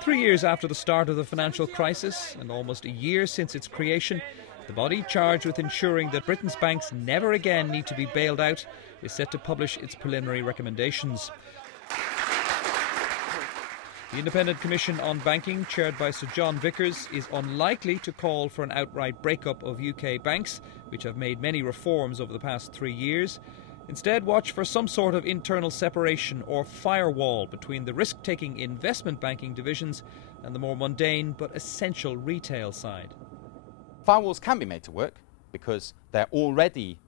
3 years after the start of the financial crisis and almost a year since its creation, the body charged with ensuring that Britain's banks never again need to be bailed out is set to publish its preliminary recommendations. The Independent Commission on Banking, chaired by Sir John Vickers, is unlikely to call for an outright breakup of UK banks, which have made many reforms over the past 3 years. Instead, watch for some sort of internal separation or firewall between the risk-taking investment banking divisions and the more mundane but essential retail side. Firewalls can be made to work because they're already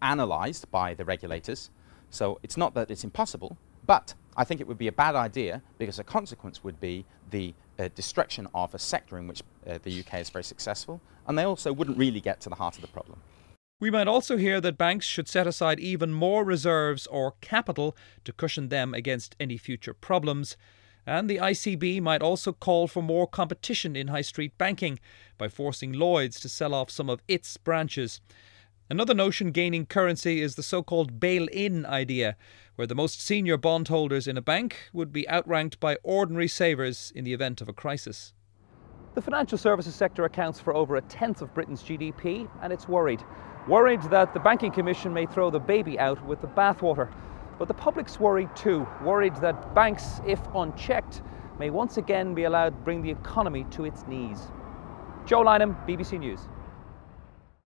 analysed by the regulators, so it's not that it's impossible, but I think it would be a bad idea because the consequence would be the destruction of a sector in which the UK is very successful, and they also wouldn't really get to the heart of the problem. We might also hear that banks should set aside even more reserves or capital to cushion them against any future problems. And the ICB might also call for more competition in high street banking by forcing Lloyds to sell off some of its branches. Another notion gaining currency is the so-called bail-in idea, where the most senior bondholders in a bank would be outranked by ordinary savers in the event of a crisis. The financial services sector accounts for over a tenth of Britain's GDP, and it's worried that the Banking Commission may throw the baby out with the bathwater. But the public's worried too, worried that banks, if unchecked, may once again be allowed to bring the economy to its knees. Joe Lynham, BBC News.